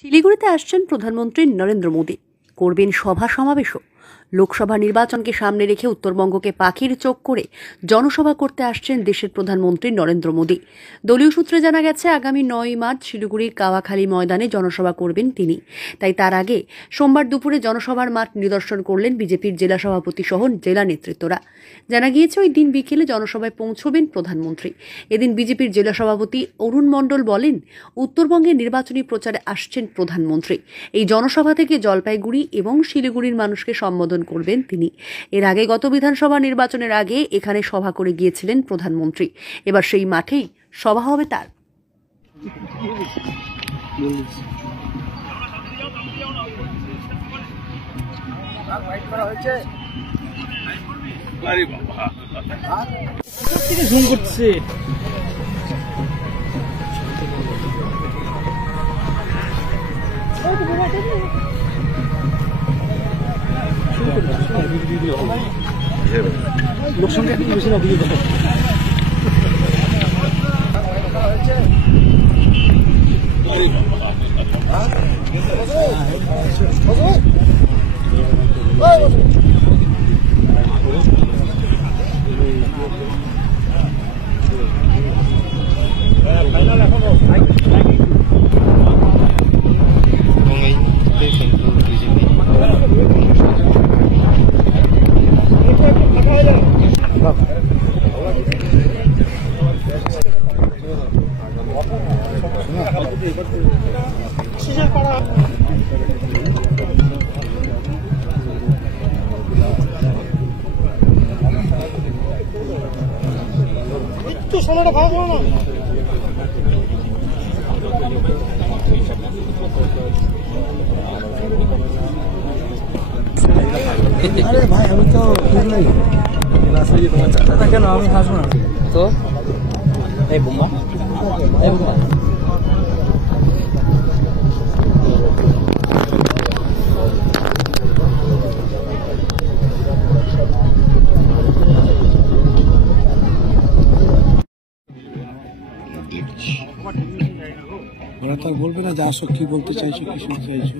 শিলিগুড়িতে আসছেন প্রধানমন্ত্রী নরেন্দ্র মোদী, করবেন সভা সমাবেশও। লোকসভা নির্বাচনকে সামনে রেখে উত্তরবঙ্গকে পাখির চোখ করে জনসভা করতে আসছেন দেশের প্রধানমন্ত্রী নরেন্দ্র মোদী। দলীয় সূত্রে জানা গেছে, আগামী 9 মার্চ শিলিগুড়ির কাওয়াখালী ময়দানে জনসভা করবেন তিনি। তাই তার আগে সোমবার দুপুরে জনসভার মাঠ পরিদর্শন করলেন বিজেপির জেলা সভাপতি সহ জেলা নেতৃত্বরা। জানা গিয়েছে, ওই দিন বিকেলে জনসভায় পৌঁছবেন প্রধানমন্ত্রী। এদিন বিজেপির জেলা সভাপতি অরুণ মণ্ডল বলেন, উত্তরবঙ্গের নির্বাচনী প্রচারে আসছেন প্রধানমন্ত্রী। এই জনসভা থেকে জলপাইগুড়ি এবং শিলিগুড়ির মানুষকে সম্বোধন করবেন তিনি। এর আগে গত বিধানসভা নির্বাচনের আগে এখানে সভা করে গিয়েছিলেন প্রধানমন্ত্রী। এবার সেই মাঠেই সভা হবে তার। লোকসংখ্যা একটু বেশি না দিয়ে একটু সোনাটা ভালো করো না। আরে ভাই, আমি তো তোমার চাচাটা কেন আমি হাসবো না তো। এই বোমা, এই বোমা ওরা তো বলবে না যে আসো, কি বলতে চাইছো, কি শুনতে চাইছো।